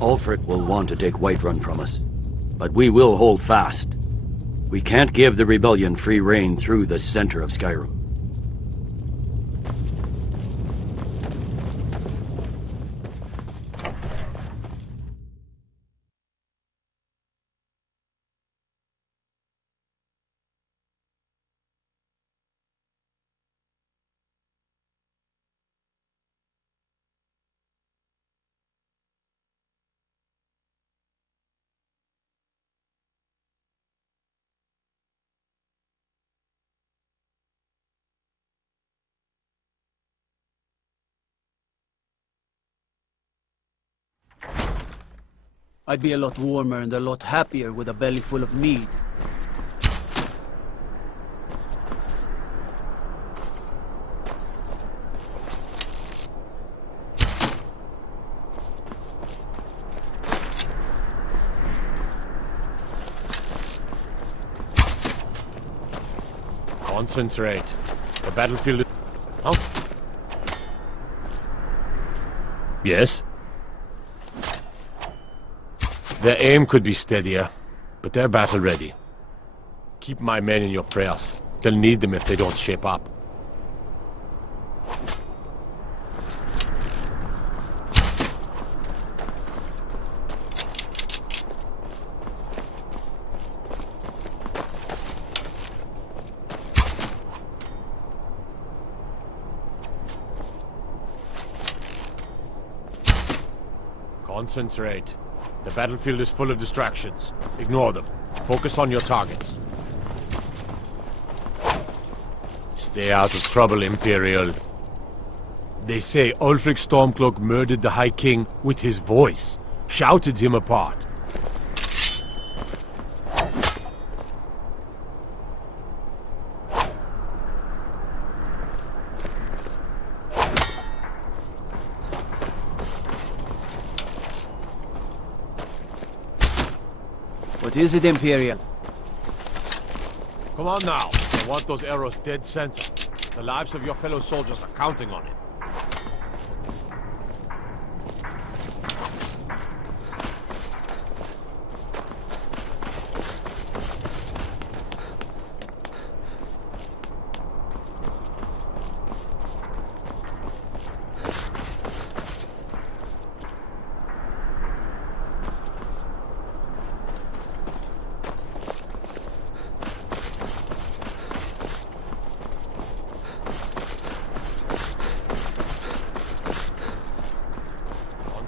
Ulfric will want to take Whiterun from us, but we will hold fast. We can't give the rebellion free rein through the center of Skyrim. I'd be a lot warmer and a lot happier with a belly full of mead. Concentrate. The battlefield is... Oh? Yes? Their aim could be steadier, but they're battle ready. Keep my men in your prayers. They'll need them if they don't shape up. Concentrate. The battlefield is full of distractions. Ignore them. Focus on your targets. Stay out of trouble, Imperial. They say Ulfric Stormcloak murdered the High King with his voice. Shouted him apart. What is it, Imperial? Come on now. I want those arrows dead center. The lives of your fellow soldiers are counting on it.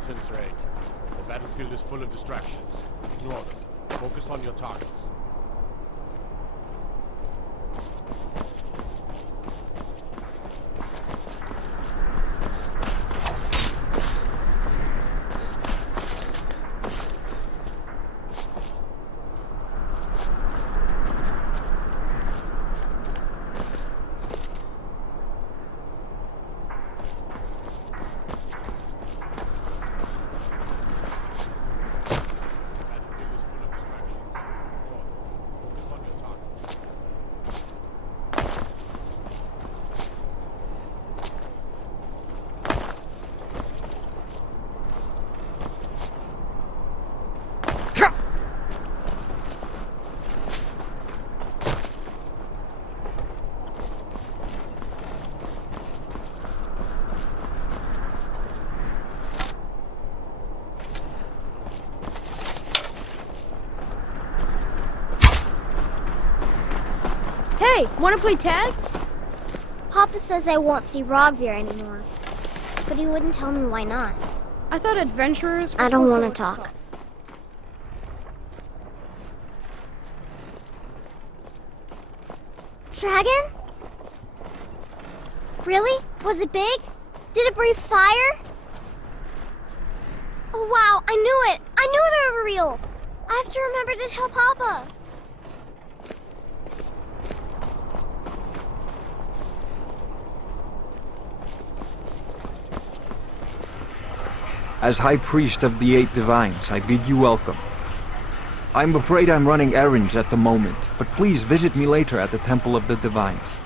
Concentrate. The battlefield is full of distractions. Ignore them. Focus on your targets. Hey, wanna play tag? Papa says I won't see Rogvir anymore. But he wouldn't tell me why not. I thought adventurers were I don't supposed want to to look talk. tough. Dragon? Really? Was it big? Did it breathe fire? Oh wow, I knew it! I knew they were real! I have to remember to tell Papa. As High Priest of the Eight Divines, I bid you welcome. I'm afraid I'm running errands at the moment, but please visit me later at the Temple of the Divines.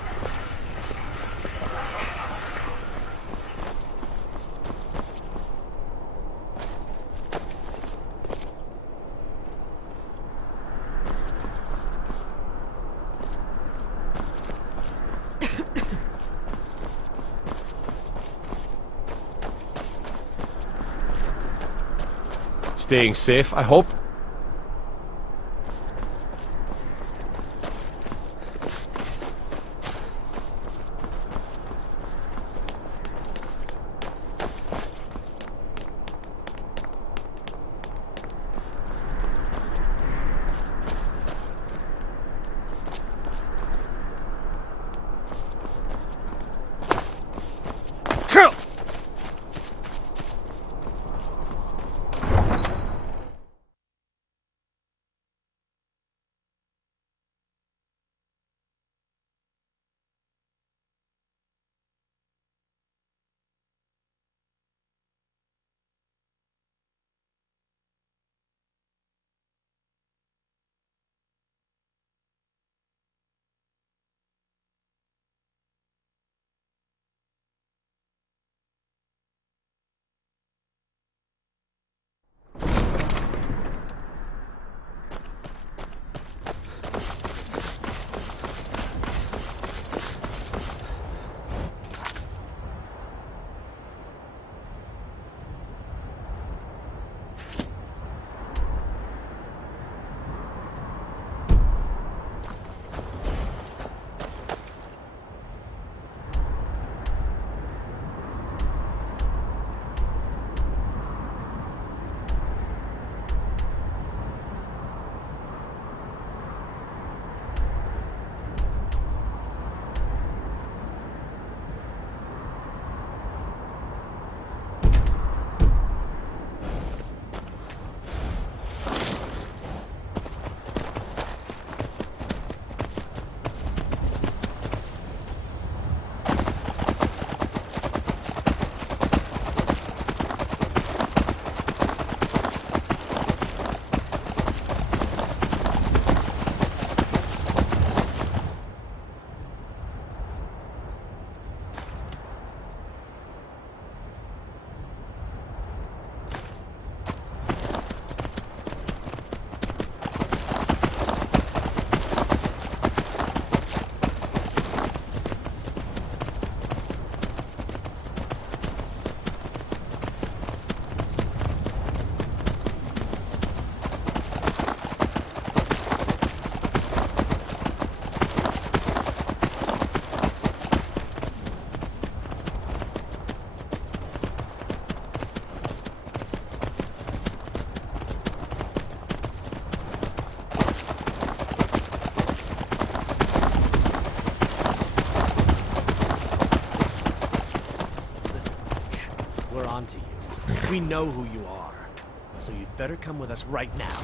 staying safe, I hope. onto you. We know who you are. So you'd better come with us right now.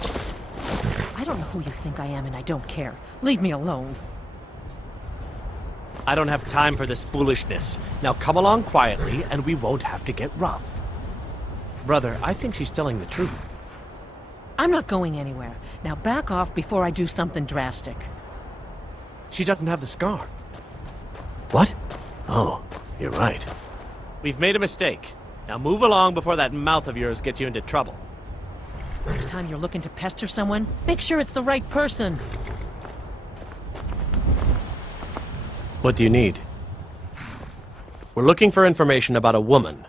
I don't know who you think I am, and I don't care. Leave me alone. I don't have time for this foolishness. Now come along quietly, and we won't have to get rough. Brother, I think she's telling the truth. I'm not going anywhere. Now back off before I do something drastic. She doesn't have the scar. What? Oh, you're right. We've made a mistake. Now move along before that mouth of yours gets you into trouble. Next time you're looking to pester someone, make sure it's the right person. What do you need? We're looking for information about a woman,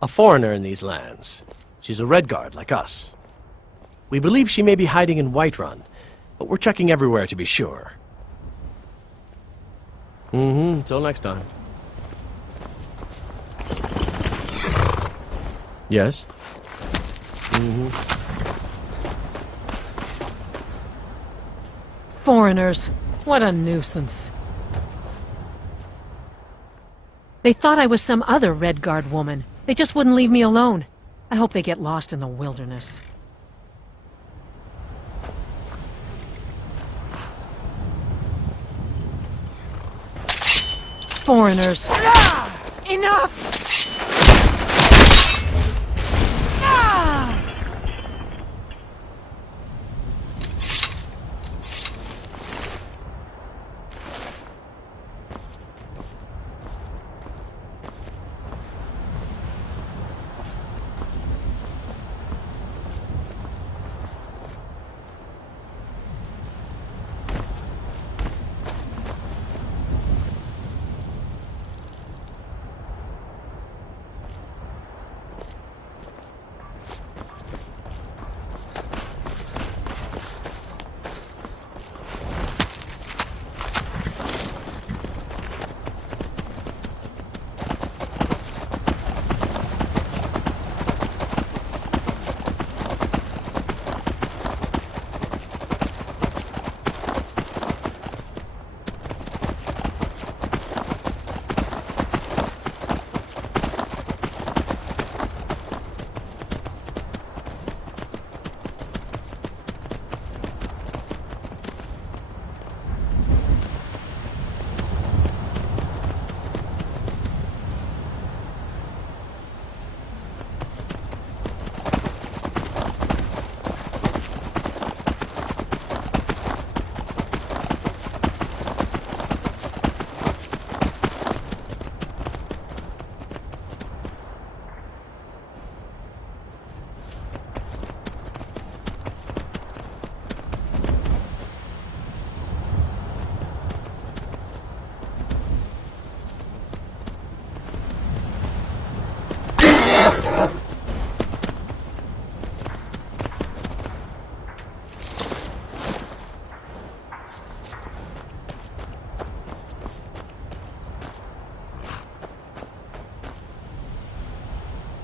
a foreigner in these lands. She's a Redguard like us. We believe she may be hiding in Whiterun, but we're checking everywhere to be sure. Until next time. Yes? Foreigners. What a nuisance. They thought I was some other Redguard woman. They just wouldn't leave me alone. I hope they get lost in the wilderness. Foreigners. Enough!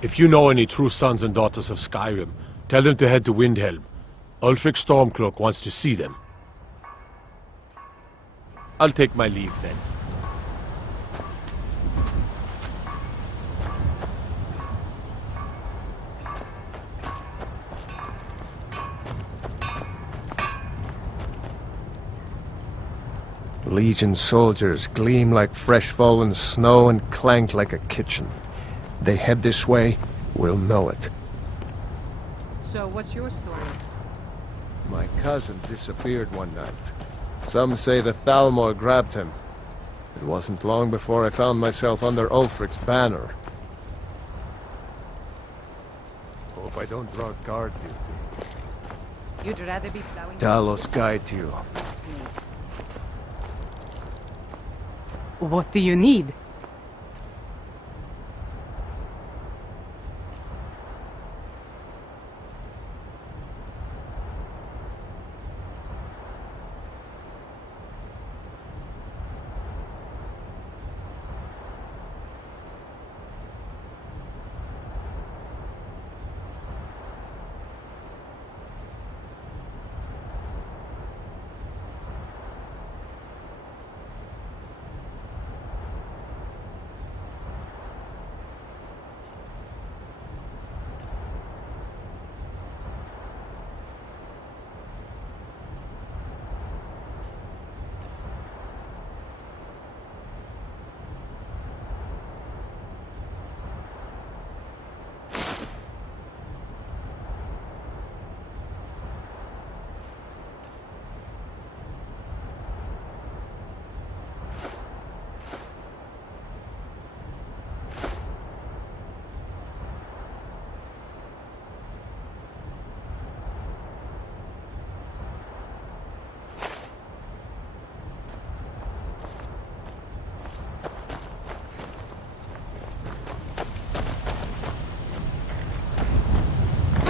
If you know any true sons and daughters of Skyrim, tell them to head to Windhelm. Ulfric Stormcloak wants to see them. I'll take my leave then. Legion soldiers gleam like fresh fallen snow and clank like a kitchen. They head this way, we'll know it. So, what's your story? My cousin disappeared one night. Some say the Thalmor grabbed him. It wasn't long before I found myself under Ulfric's banner. Hope I don't draw guard duty. You'd rather be plowing... Talos guide you. What do you need?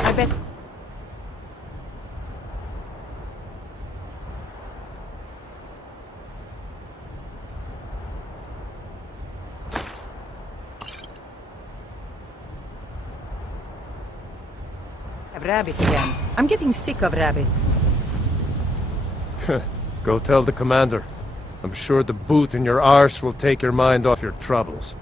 I bet... Have rabbit again. I'm getting sick of rabbit. Go tell the commander. I'm sure the boot in your arse will take your mind off your troubles.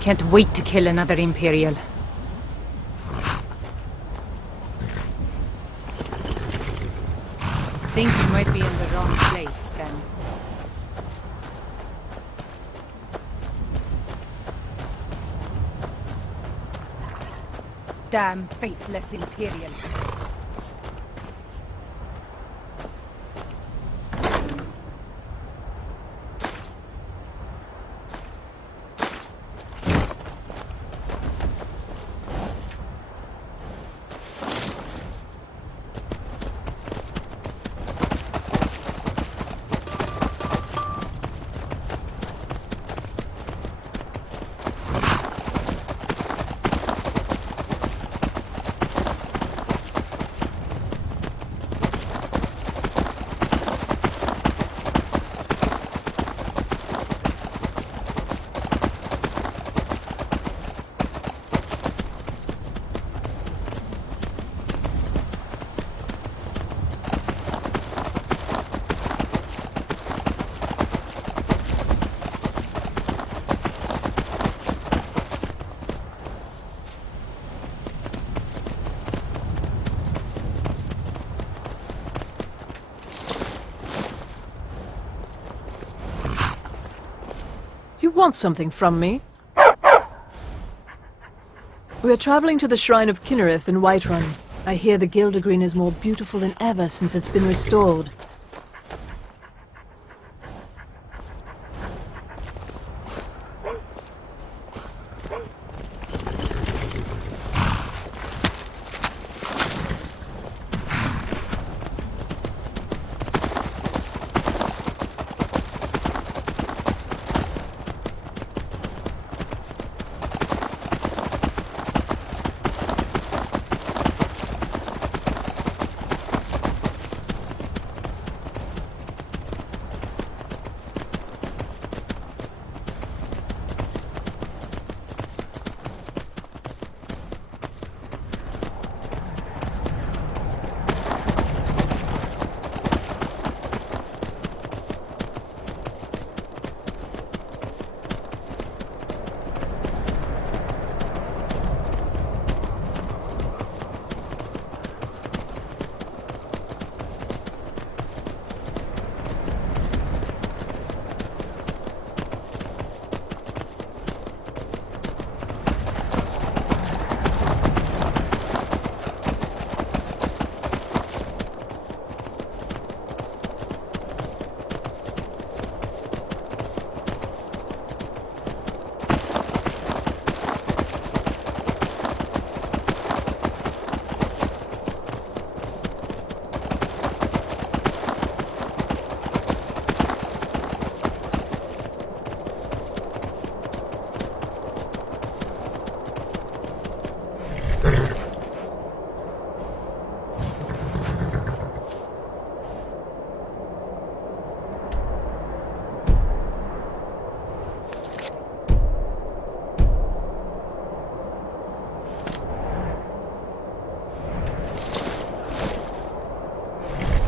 Can't wait to kill another Imperial. Think you might be in the wrong place, friend. Damn faithless Imperials. You want something from me? We are traveling to the Shrine of Kinnereth in Whiterun. I hear the Gildergreen is more beautiful than ever since it's been restored.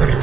Take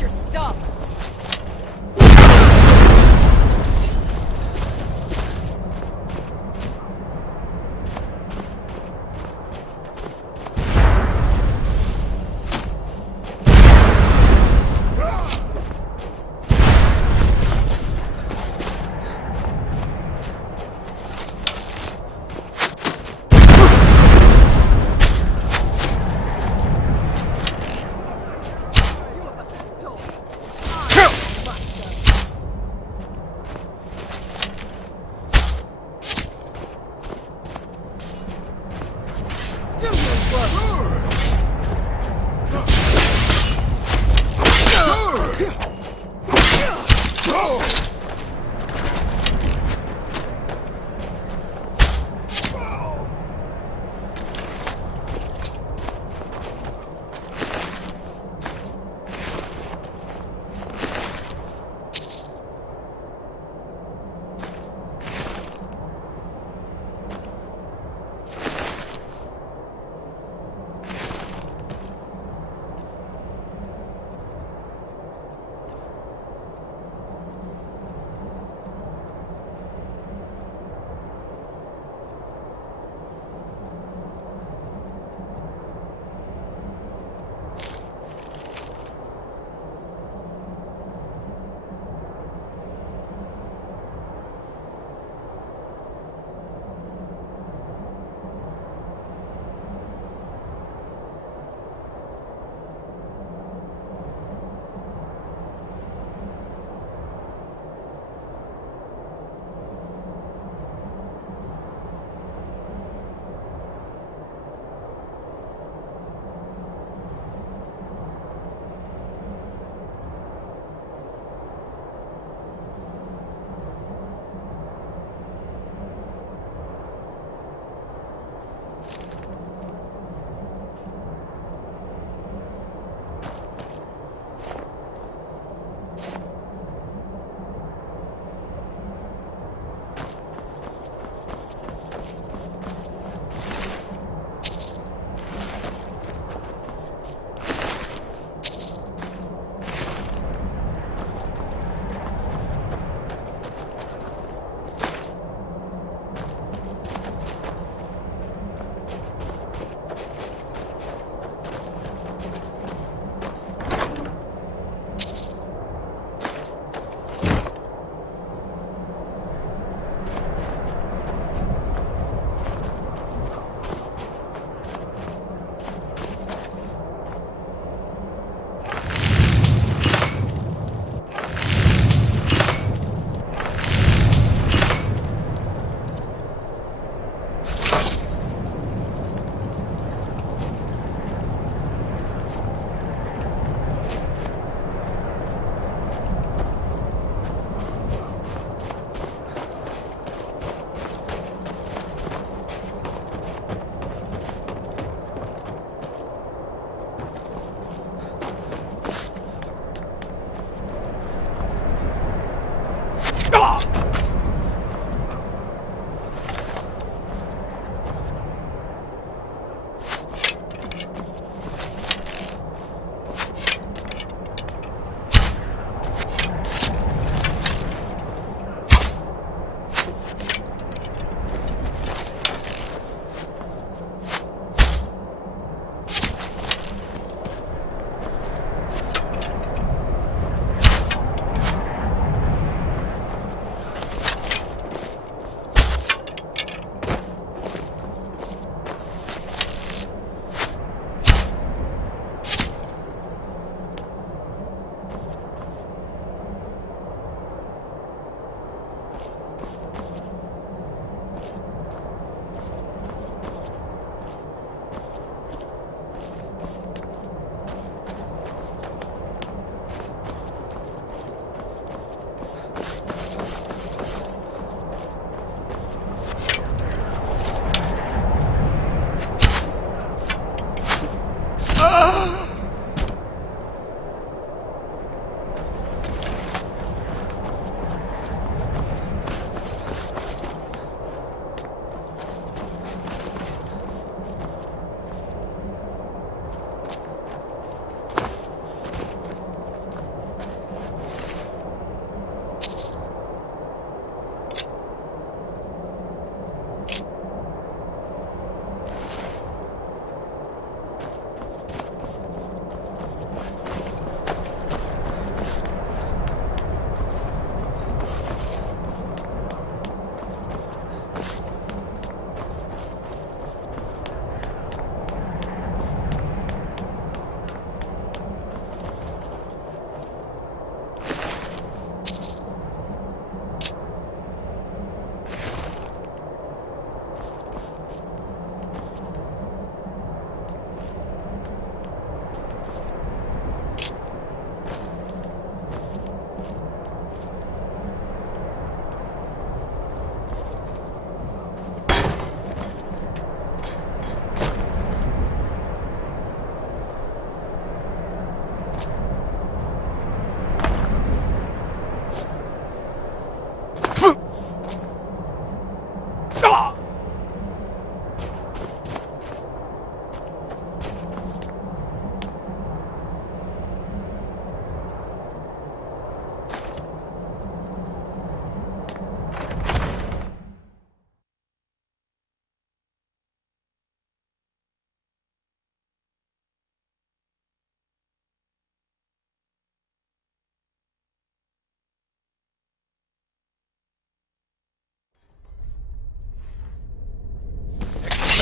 your stuff.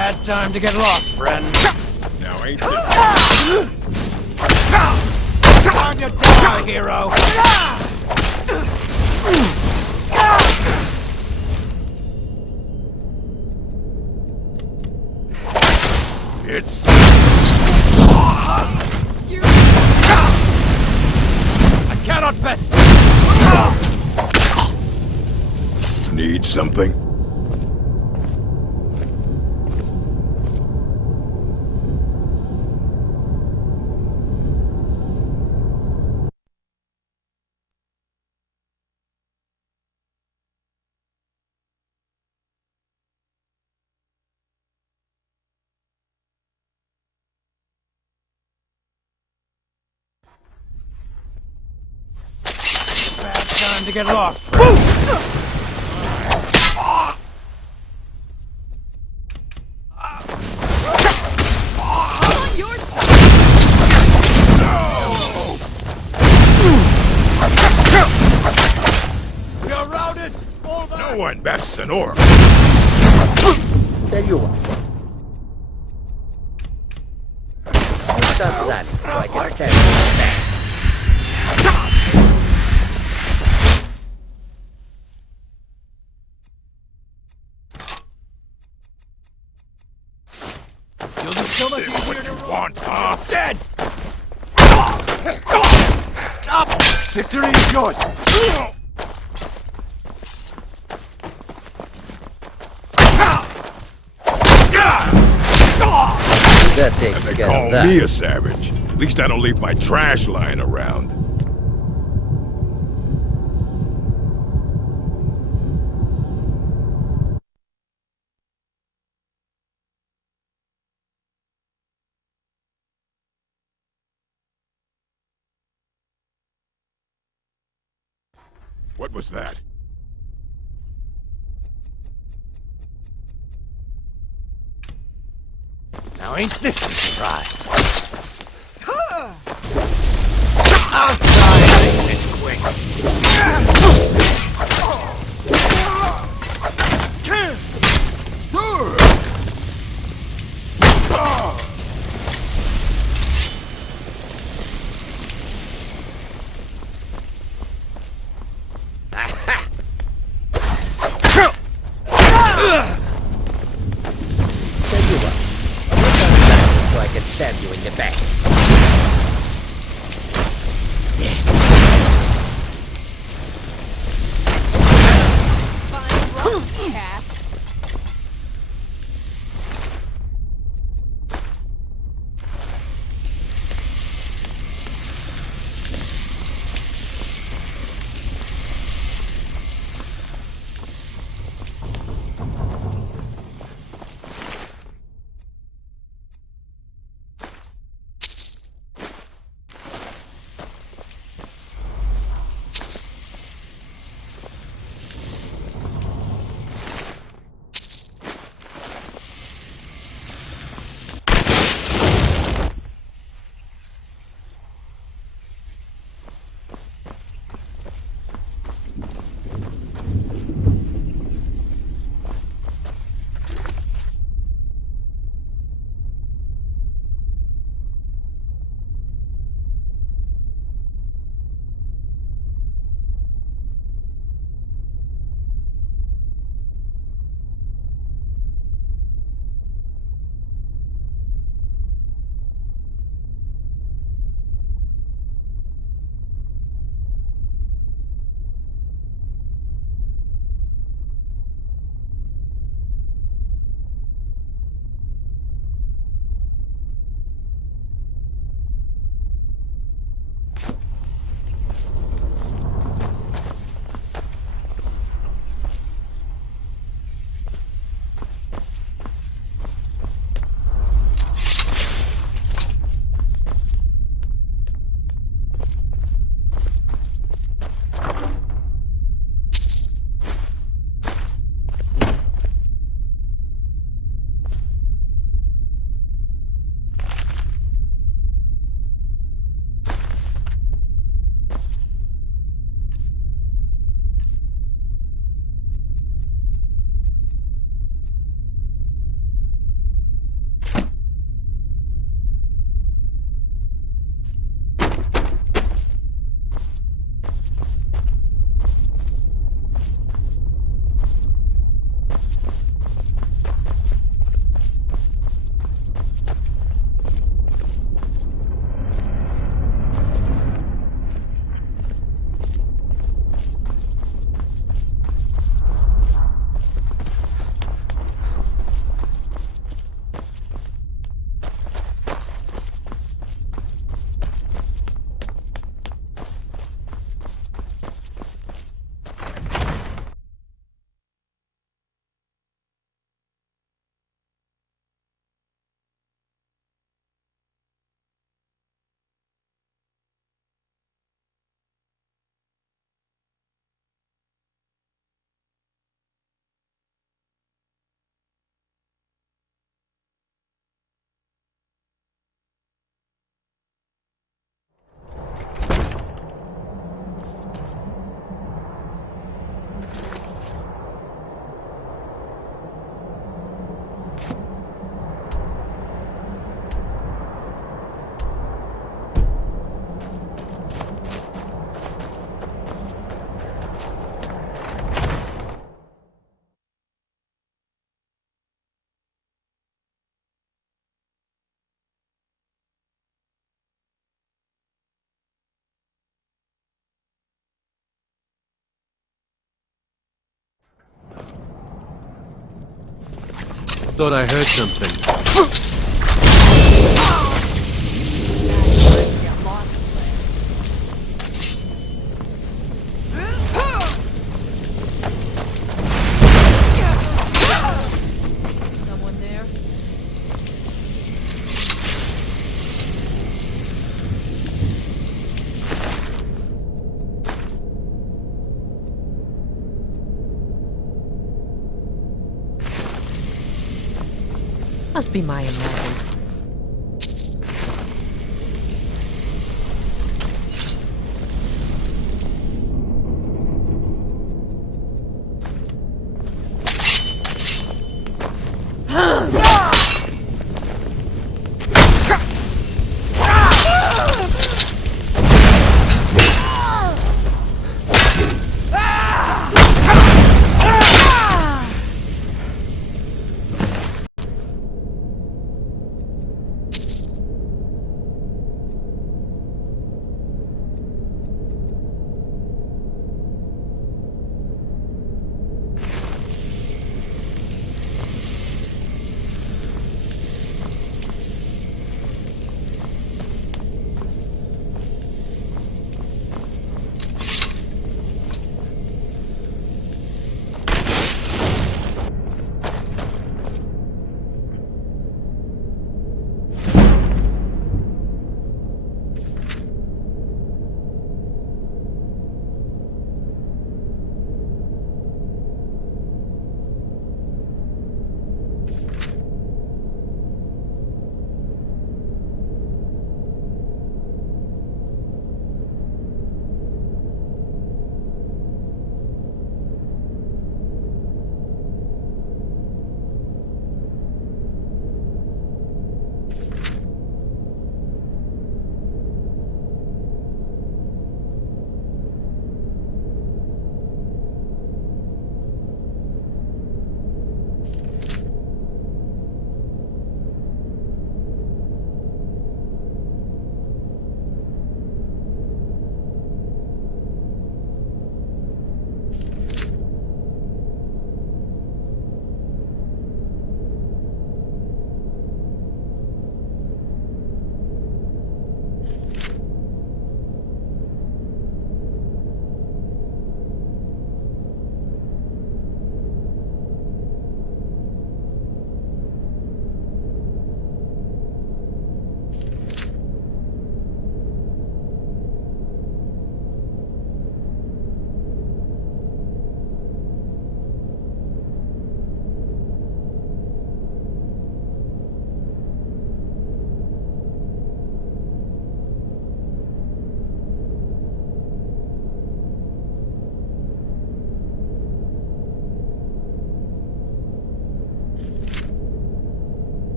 Bad time to get lost, friend. Now ain't this... On your die, hero! It's... I cannot best. Need something? Bad time to get lost, friend. On your side. We are routed. Fall back. No one bests an orc. Tell you what. You stop that so I can stand in the back. You'll be so much This easier what to you run. want, huh? Dead. Victory is yours. That takes They care call of that. me a savage. At least I don't leave my trash lying around. What was that? Now ain't this a surprise? Tell you what. You stop that so I can stab you in the back. Thought I heard something. Someone there? Must be my imagination.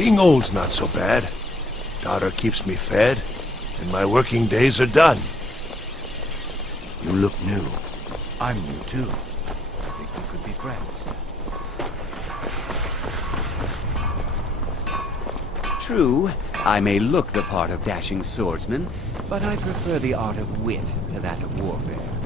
Being old's not so bad. Daughter keeps me fed, and my working days are done. You look new. I'm new too. I think we could be friends. True, I may look the part of dashing swordsman, but I prefer the art of wit to that of warfare.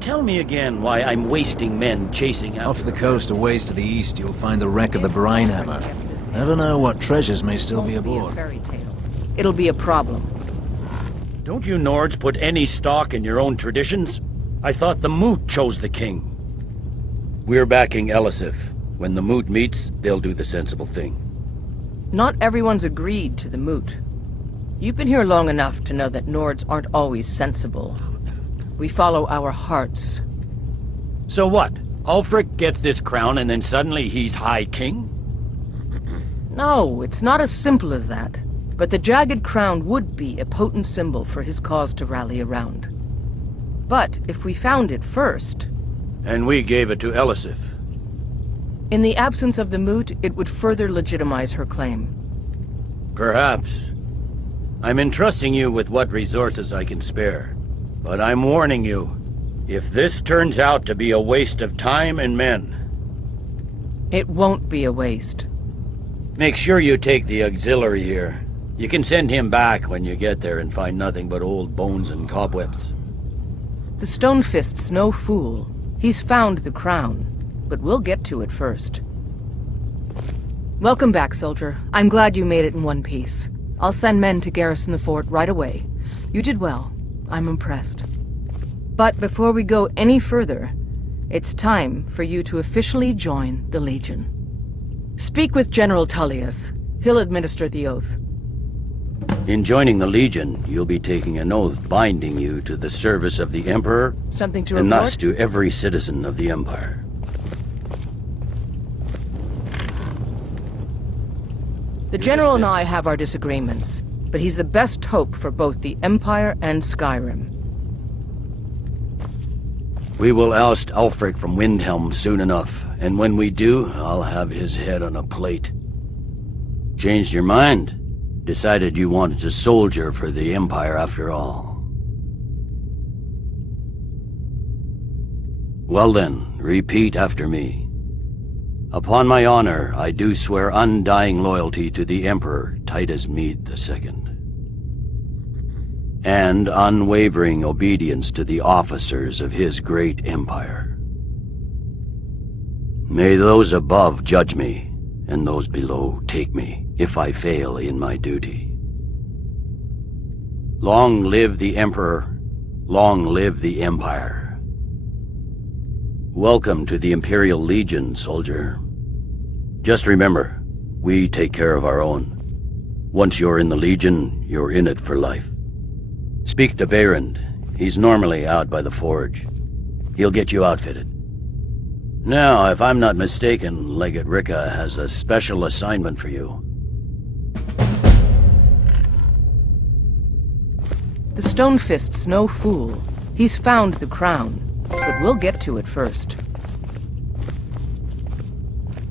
Tell me again why I'm wasting men chasing after Off the coast a ways to the east, you'll find the wreck of the brine hammer. Never know what treasures may still be aboard. It'll be a problem. Don't you Nords put any stock in your own traditions? I thought the Moot chose the king. We're backing Elisif. When the Moot meets, they'll do the sensible thing. Not everyone's agreed to the moot. You've been here long enough to know that Nords aren't always sensible. We follow our hearts. So what? Ulfric gets this crown and then suddenly he's High King? No, it's not as simple as that. But the Jagged Crown would be a potent symbol for his cause to rally around. But if we found it first... And we gave it to Elisif. In the absence of the moot, it would further legitimize her claim. Perhaps. I'm entrusting you with what resources I can spare. But I'm warning you, if this turns out to be a waste of time and men... It won't be a waste. Make sure you take the auxiliary here. You can send him back when you get there and find nothing but old bones and cobwebs. The Stonefist's no fool. He's found the crown, but we'll get to it first. Welcome back, soldier. I'm glad you made it in one piece. I'll send men to garrison the fort right away. You did well. I'm impressed. But before we go any further, it's time for you to officially join the Legion. Speak with General Tullius. He'll administer the oath. In joining the Legion, you'll be taking an oath binding you to the service of the Emperor, Something to and report? thus to every citizen of the Empire. The General and I have our disagreements, but he's the best hope for both the Empire and Skyrim. We will oust Ulfric from Windhelm soon enough, and when we do, I'll have his head on a plate. Changed your mind? Decided you wanted to soldier for the Empire after all. Well then, repeat after me. Upon my honor, I do swear undying loyalty to the Emperor Titus Mede II. And unwavering obedience to the officers of his great empire. May those above judge me, and those below take me, if I fail in my duty. Long live the Emperor, long live the Empire. Welcome to the Imperial Legion, soldier. Just remember, we take care of our own. Once you're in the Legion, you're in it for life. Speak to Behrend. He's normally out by the forge. He'll get you outfitted. Now, if I'm not mistaken, Legate Ricka has a special assignment for you. The Stonefist's no fool. He's found the crown, but we'll get to it first.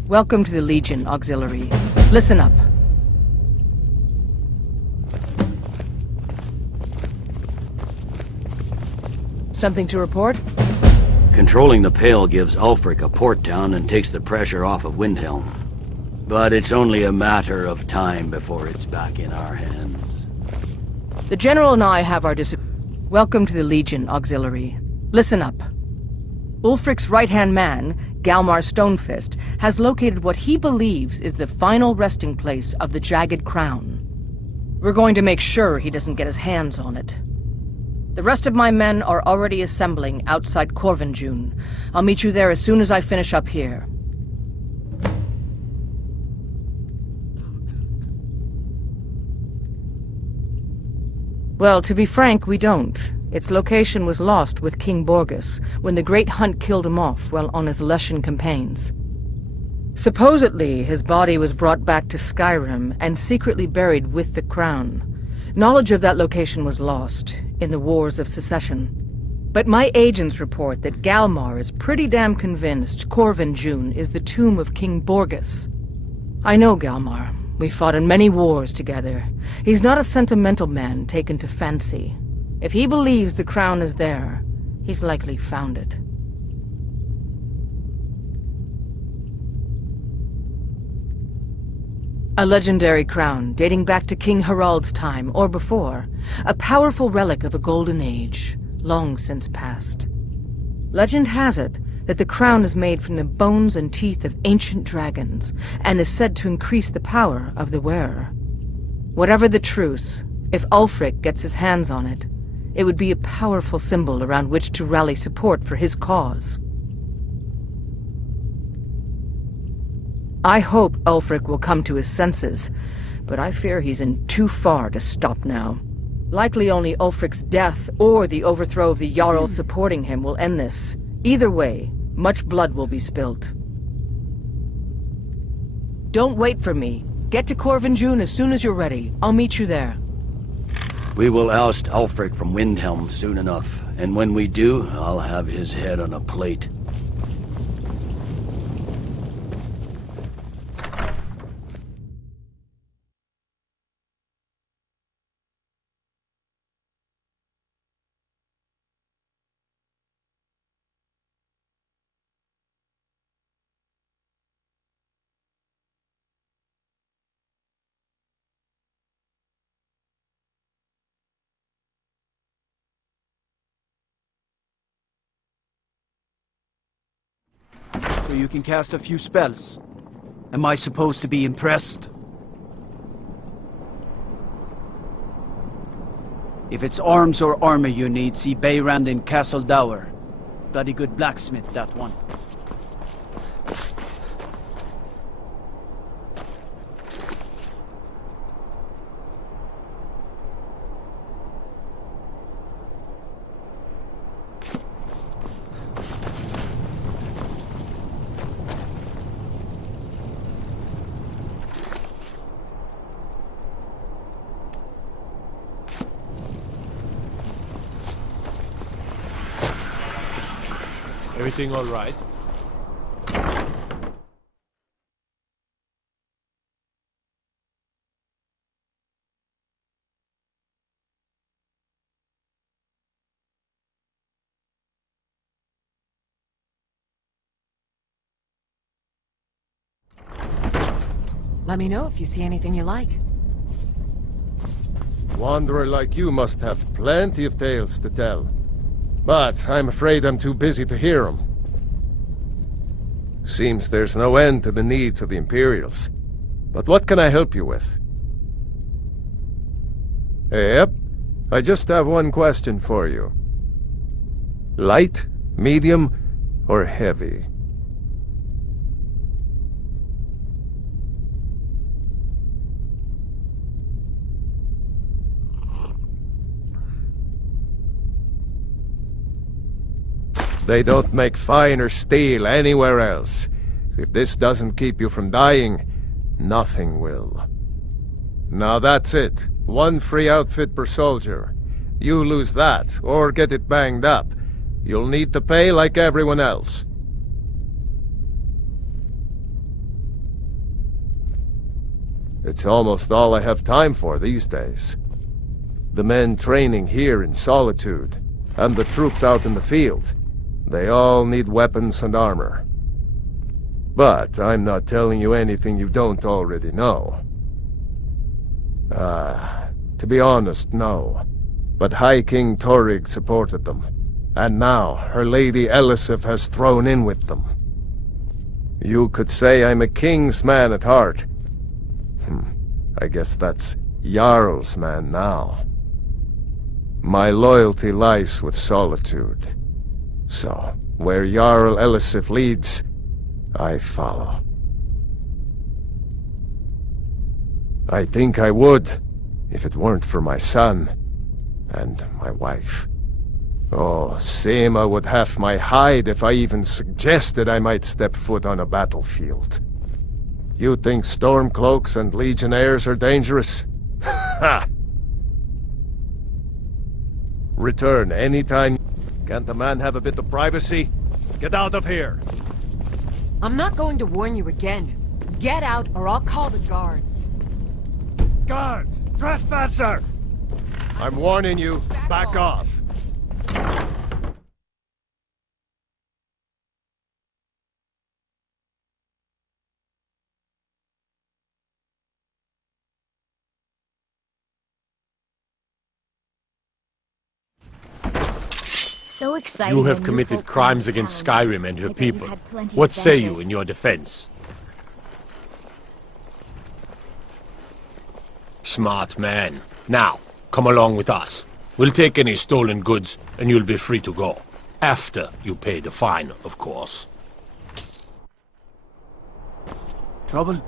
Welcome to the Legion, Auxiliary. Listen up. Something to report? Controlling the Pale gives Ulfric a port town and takes the pressure off of Windhelm. But it's only a matter of time before it's back in our hands. The General and I have our Welcome to the Legion, Auxiliary. Listen up. Ulfric's right-hand man, Galmar Stonefist, has located what he believes is the final resting place of the Jagged Crown. We're going to make sure he doesn't get his hands on it. The rest of my men are already assembling outside Corvinjune. I'll meet you there as soon as I finish up here. Well, to be frank, we don't. Its location was lost with King Borgus when the Great Hunt killed him off while on his Lushan campaigns. Supposedly, his body was brought back to Skyrim and secretly buried with the crown. Knowledge of that location was lost in the Wars of Secession. But my agents report that Galmar is pretty damn convinced Corvin June is the tomb of King Borgus. I know Galmar. We fought in many wars together. He's not a sentimental man taken to fancy. If he believes the crown is there, he's likely found it. A legendary crown dating back to King Harald's time or before. A powerful relic of a golden age, long since past. Legend has it that the crown is made from the bones and teeth of ancient dragons, and is said to increase the power of the wearer. Whatever the truth, if Ulfric gets his hands on it, it would be a powerful symbol around which to rally support for his cause. I hope Ulfric will come to his senses, but I fear he's in too far to stop now. Likely only Ulfric's death or the overthrow of the Jarls supporting him will end this. Either way, much blood will be spilt. Don't wait for me. Get to Corvin June as soon as you're ready. I'll meet you there. We will oust Ulfric from Windhelm soon enough, and when we do, I'll have his head on a plate. So you can cast a few spells. Am I supposed to be impressed? If it's arms or armor you need, see Beyrand in Castle Dower. Bloody good blacksmith, that one. Everything all right? Let me know if you see anything you like. Wanderer like you must have plenty of tales to tell. But I'm afraid I'm too busy to hear them. Seems there's no end to the needs of the Imperials. But what can I help you with? Yep. I just have one question for you. Light, medium, or heavy? They don't make finer steel anywhere else. If this doesn't keep you from dying, nothing will. Now that's it. One free outfit per soldier. You lose that, or get it banged up, you'll need to pay like everyone else. It's almost all I have time for these days. The men training here in Solitude, and the troops out in the field. They all need weapons and armor. But I'm not telling you anything you don't already know. To be honest, no. But High King Torrig supported them. And now, her Lady Elisif has thrown in with them. You could say I'm a king's man at heart. I guess that's Jarl's man now. My loyalty lies with Solitude. So, where Jarl Elisif leads, I follow. I think I would, if it weren't for my son. And my wife. Oh, Seema would have my hide if I even suggested I might step foot on a battlefield. You think Stormcloaks and Legionnaires are dangerous? Ha! Return anytime. Can't the man have a bit of privacy? Get out of here! I'm not going to warn you again. Get out or I'll call the guards. Guards! Trespasser! I'm warning you, back off. So exciting. You have committed crimes against Skyrim and her people. What say you in your defense? Smart man. Now, come along with us. We'll take any stolen goods, and you'll be free to go. After you pay the fine, of course. Trouble?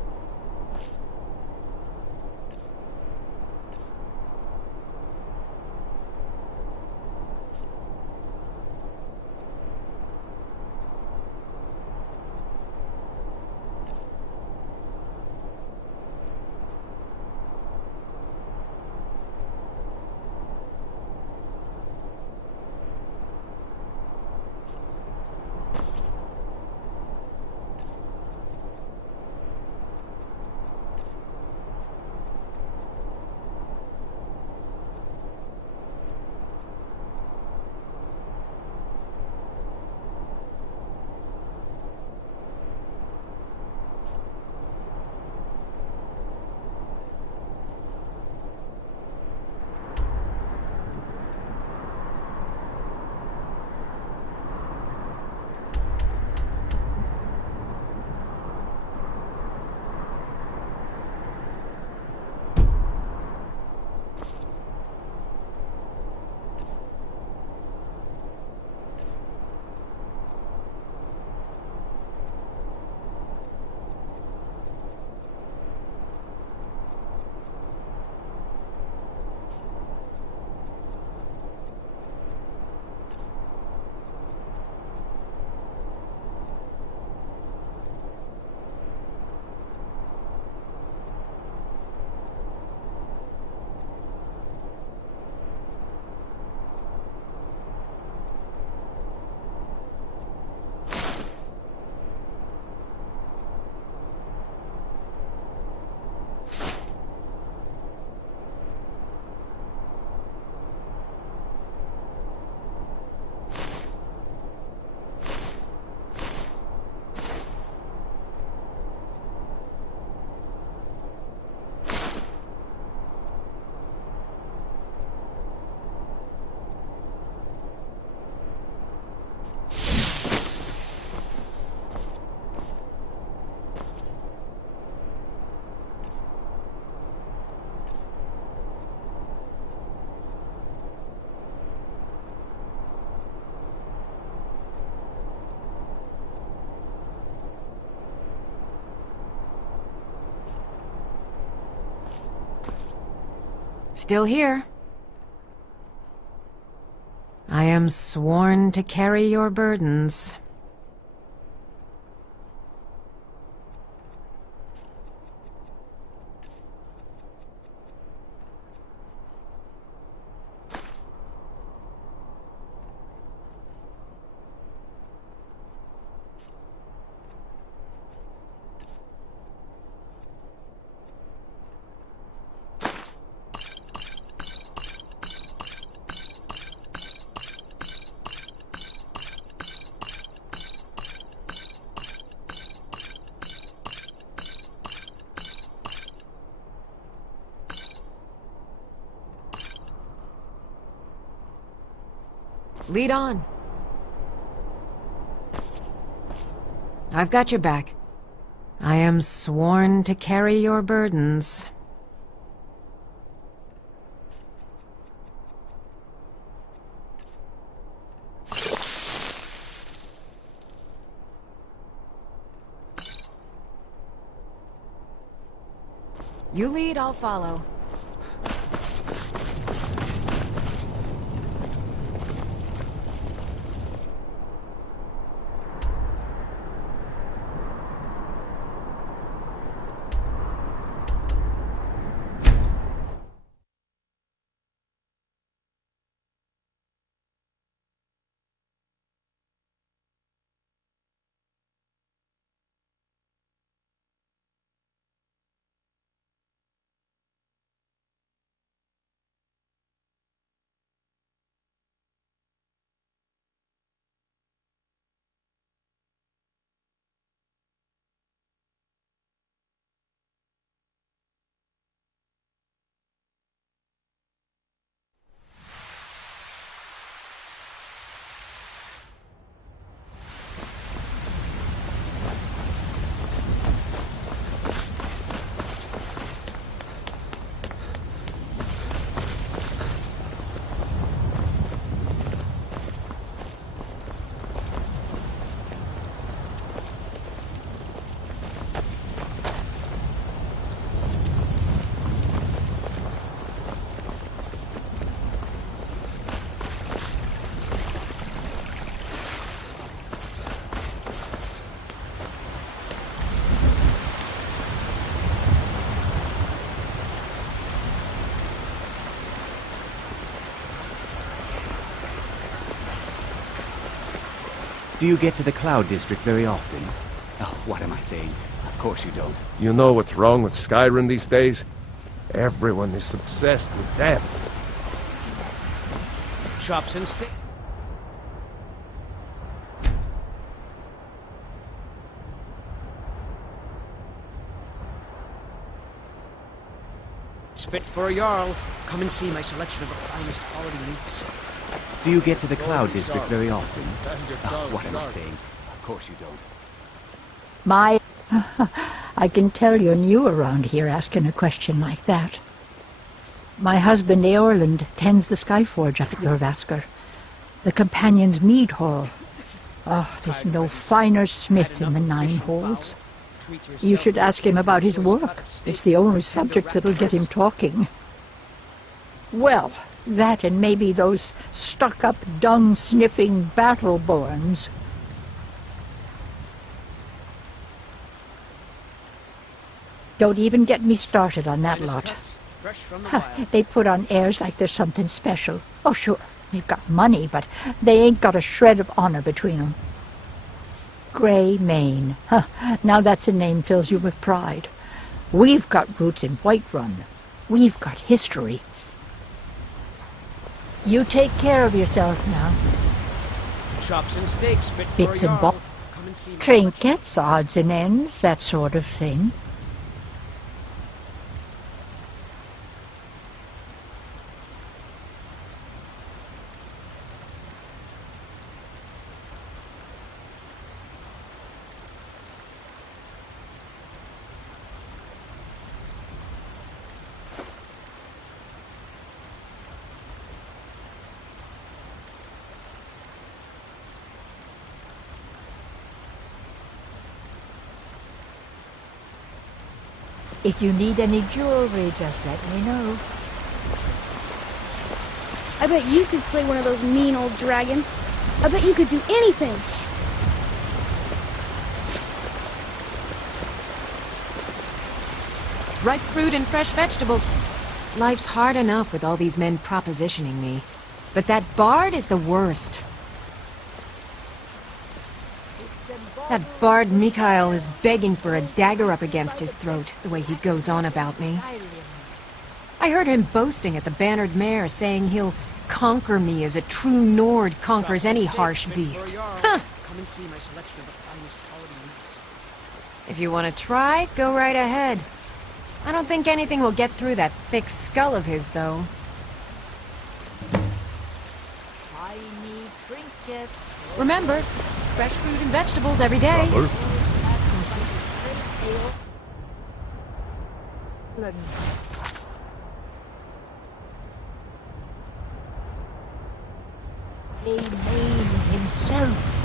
Still here. I am sworn to carry your burdens. Lead on. I've got your back. I am sworn to carry your burdens. You lead, I'll follow. Do you get to the Cloud District very often? Oh, what am I saying? Of course you don't. You know what's wrong with Skyrim these days? Everyone is obsessed with death. Chops and steak. It's fit for a Jarl. Come and see my selection of the finest quality meats. Do you get to the Cloud District very often? Oh, what am I saying? Of course you don't. My... I can tell you're new around here asking a question like that. My husband Eorland tends the Skyforge up at Jorvaskr, the Companion's Mead Hall. Oh, there's no finer smith in the Nine Halls. You should ask him about his work. It's the only subject that'll get him talking. Well, that and maybe those stuck-up, dung-sniffing Battleborns. Don't even get me started on that lot. They put on airs like there's something special. Oh, sure, they've got money, but they ain't got a shred of honor between them. Grey Mane. Now that's a name fills you with pride. We've got roots in Whiterun. We've got history. You take care of yourself now. Chops and steaks fit for Bits a and Jarl. bobs. Come and see my Trinkets, odds and ends, that sort of thing. If you need any jewelry, just let me know. I bet you could slay one of those mean old dragons. I bet you could do anything. Ripe fruit and fresh vegetables. Life's hard enough with all these men propositioning me. But that bard is the worst. That bard Mikhail is begging for a dagger up against his throat, the way he goes on about me. I heard him boasting at the Bannered Mare, saying he'll conquer me as a true Nord conquers any harsh beast. Huh. Come and see my selection of the finest quality meats. If you want to try, go right ahead. I don't think anything will get through that thick skull of his, though. Shiny trinkets. Remember, fresh fruit and vegetables every day. Grey Mane himself.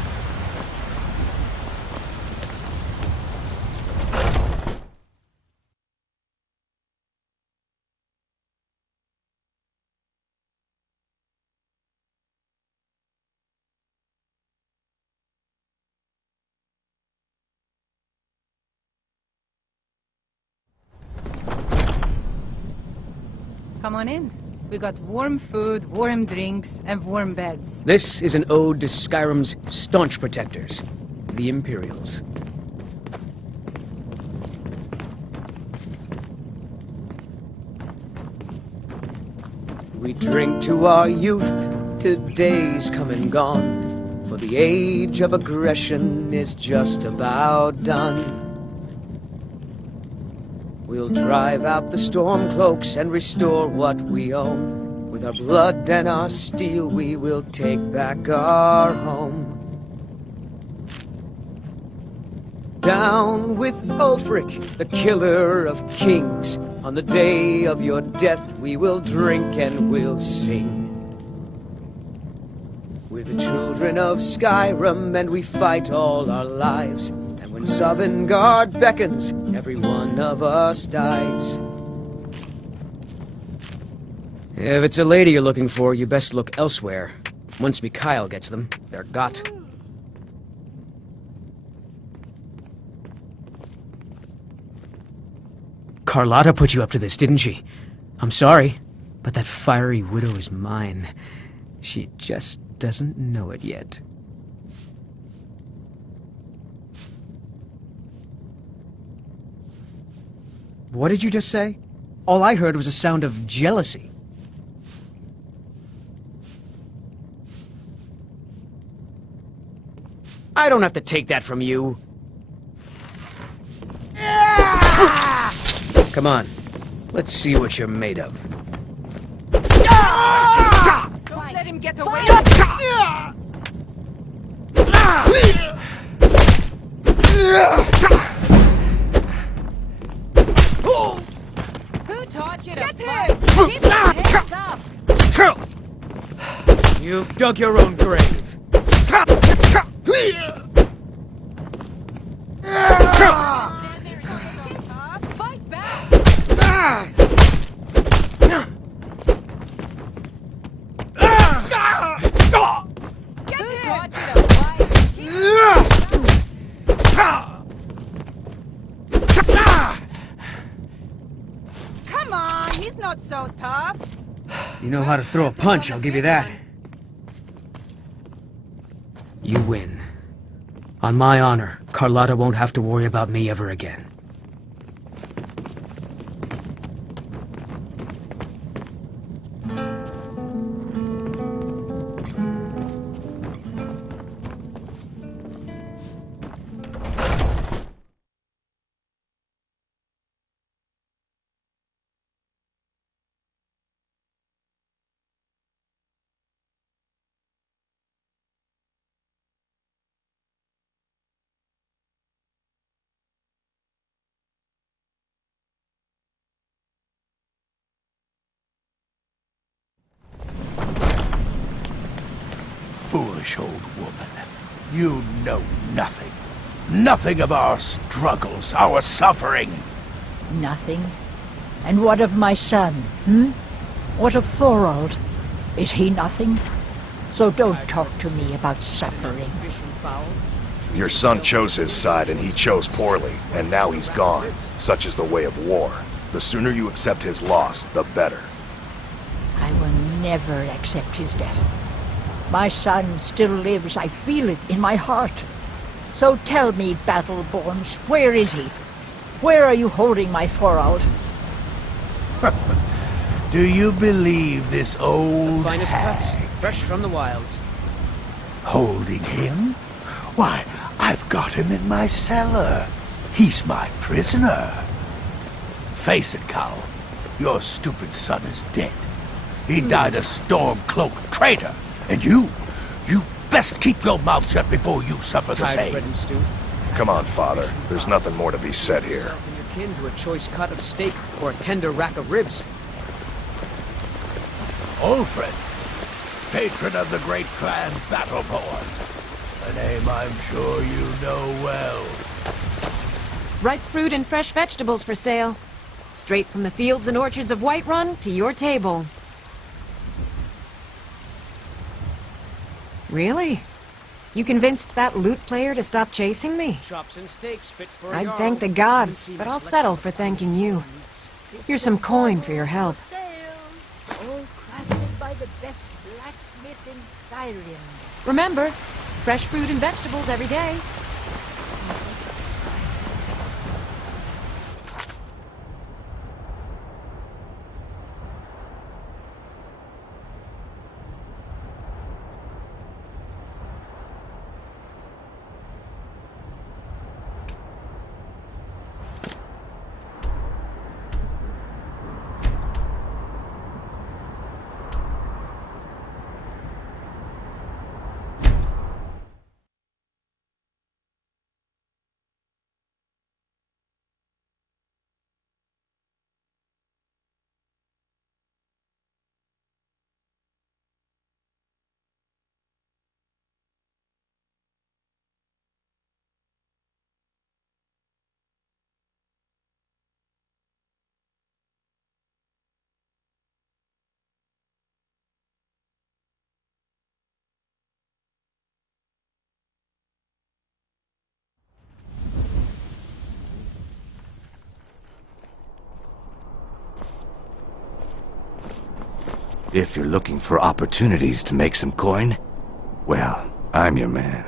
Come on in. We got warm food, warm drinks, and warm beds. This is an ode to Skyrim's staunch protectors, the Imperials. We drink to our youth, to days come and gone, for the age of aggression is just about done. We'll drive out the Stormcloaks and restore what we own. With our blood and our steel, we will take back our home. Down with Ulfric, the killer of kings. On the day of your death, we will drink and we'll sing. We're the children of Skyrim, and we fight all our lives. And when Sovngarde beckons, every one of us dies. If it's a lady you're looking for, you best look elsewhere. Once Mikhail gets them, they're got. Carlotta put you up to this, didn't she? I'm sorry, but that fiery widow is mine. She just doesn't know it yet. What did you just say? All I heard was a sound of jealousy. I don't have to take that from you. Come on, let's see what you're made of. Don't let him get away. Who taught you to fight? Keep your hands up. You've dug your own grave. Fight back. Who taught you to fight? Come on, he's not so tough. You know how to throw a punch, I'll give you that. You win. On my honor, Carlotta won't have to worry about me ever again. Foolish old woman. You know nothing. Nothing of our struggles, our suffering. Nothing? And what of my son, What of Thorald? Is he nothing? So don't talk to me about suffering. Your son chose his side, and he chose poorly, and now he's gone. Such is the way of war. The sooner you accept his loss, the better. I will never accept his death. My son still lives, I feel it in my heart. So tell me, Battleborns, where is he? Where are you holding my Thorald? Do you believe this old The finest cuts, fresh from the wilds. holding him? Why, I've got him in my cellar. He's my prisoner. Face it, Cal. Your stupid son is dead. He died a storm-cloaked traitor. And you best keep your mouth shut before you suffer the Tired of same. bread and stew? Come on, father. There's nothing more to be said here. Yourself and your kin to a choice cut of steak or a tender rack of ribs. Ulfred, patron of the great clan Battleborn. A name I'm sure you know well. Ripe fruit and fresh vegetables for sale. Straight from the fields and orchards of Whiterun to your table. Really? You convinced that lute player to stop chasing me? Chops and steaks fit for a I'd jarl. thank the gods, but I'll settle for thanking you. Here's some coin for your help. All crafted by the best blacksmith in Skyrim. Remember, fresh fruit and vegetables every day. If you're looking for opportunities to make some coin, well, I'm your man.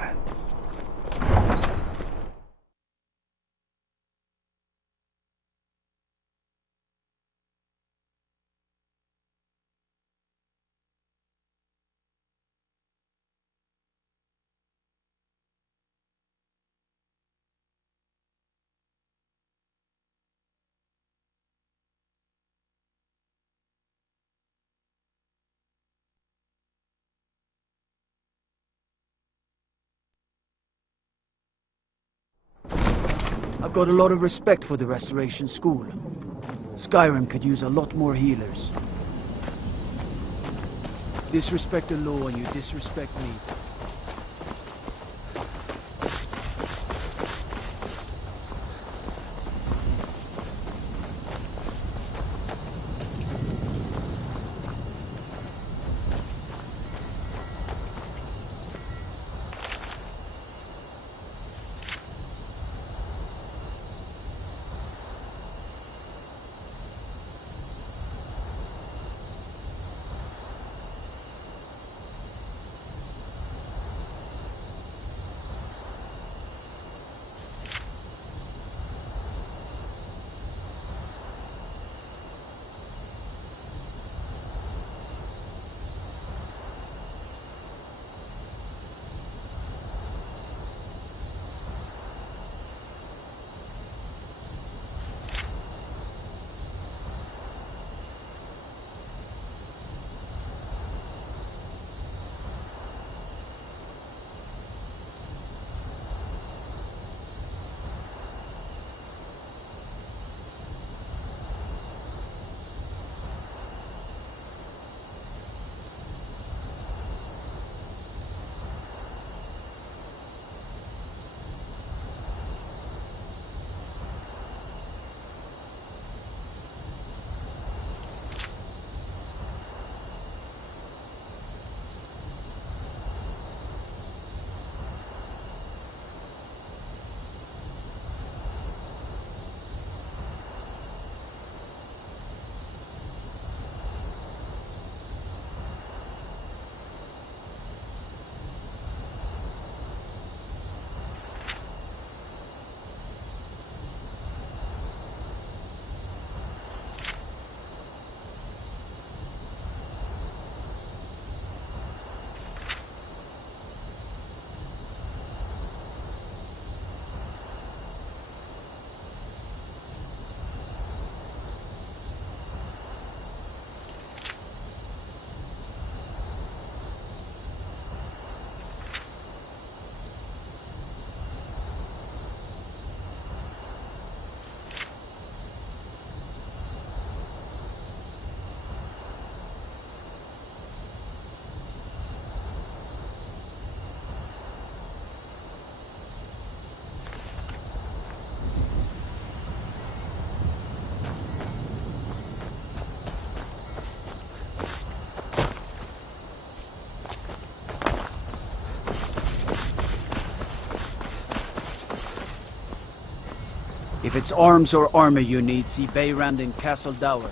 I've got a lot of respect for the Restoration School. Skyrim could use a lot more healers. Disrespect the law and you disrespect me. If it's arms or armor you need, see Beyrand in Castle Dower.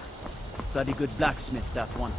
Bloody good blacksmith, that one.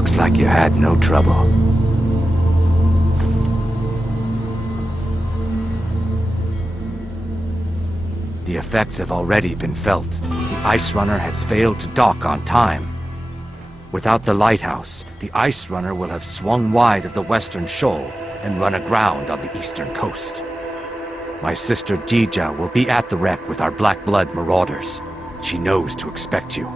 Looks like you had no trouble. The effects have already been felt. The Ice Runner has failed to dock on time. Without the lighthouse, the Ice Runner will have swung wide of the western shoal and run aground on the eastern coast. My sister Dija will be at the wreck with our Black Blood marauders. She knows to expect you.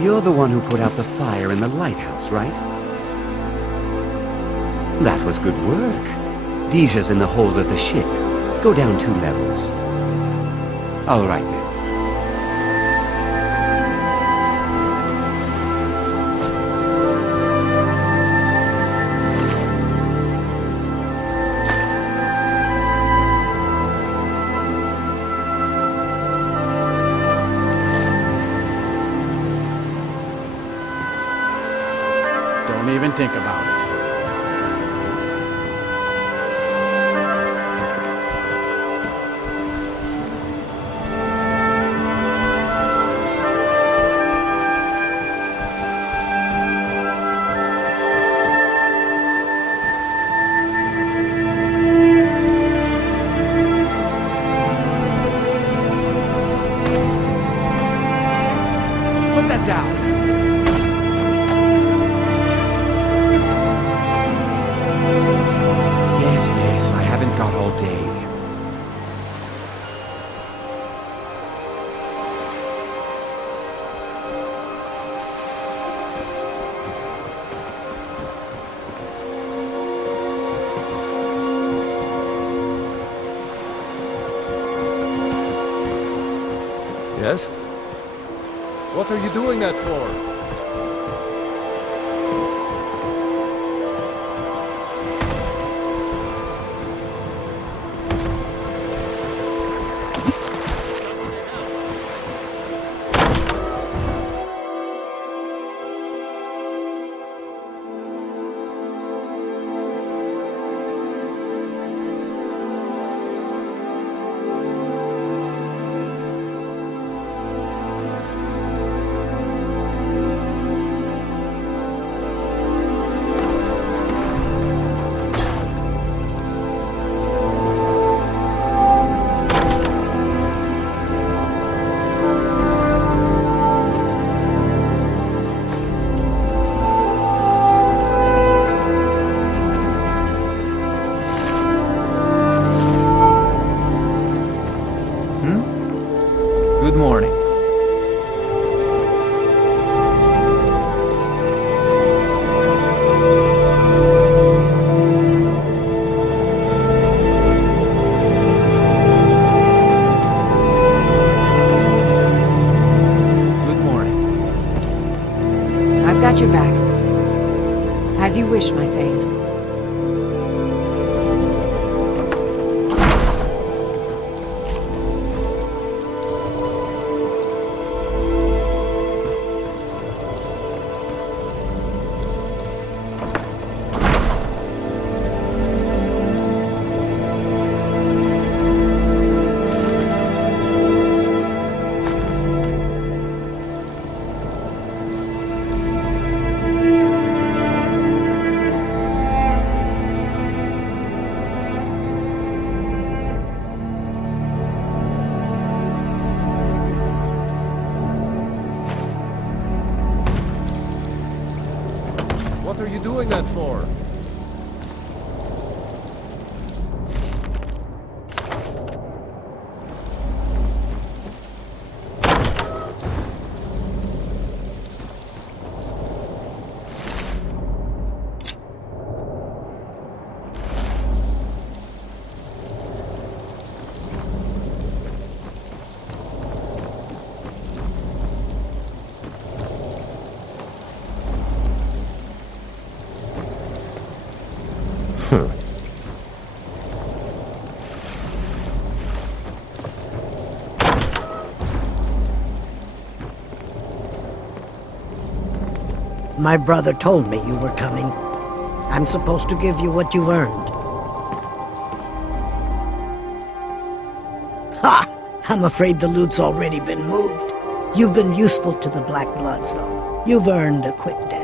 You're the one who put out the fire in the lighthouse, right? That was good work. Dija's in the hold of the ship. Go down 2 levels. All right, then. Don't even think about it. Put that down! Yes, I haven't got all day. Yes? What are you doing that for? got your back. As you wish, my Thane. What are you doing that for? My brother told me you were coming. I'm supposed to give you what you've earned. Ha! I'm afraid the loot's already been moved. You've been useful to the Black Bloods, though. You've earned a quick death.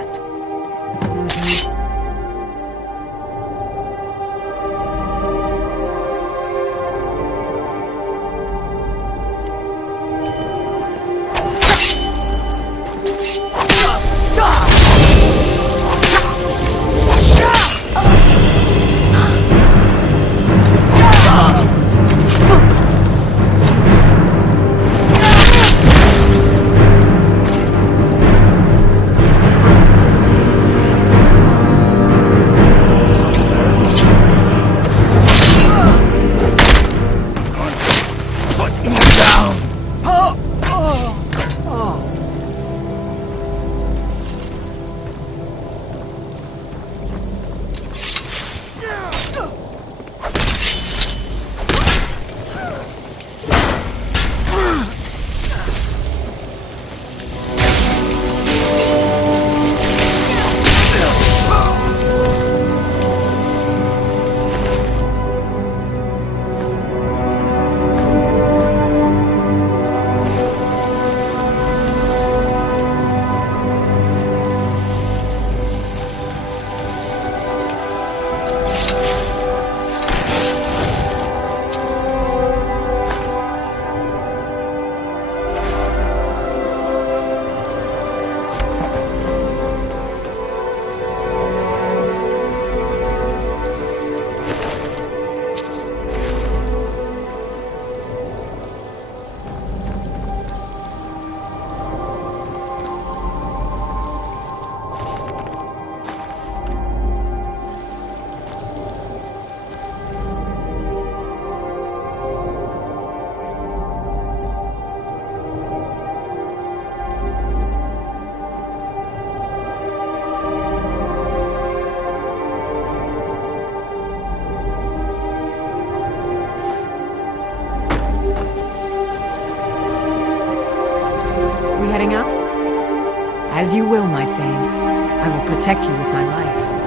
Heading out? As you will, my Thane. I will protect you with my life.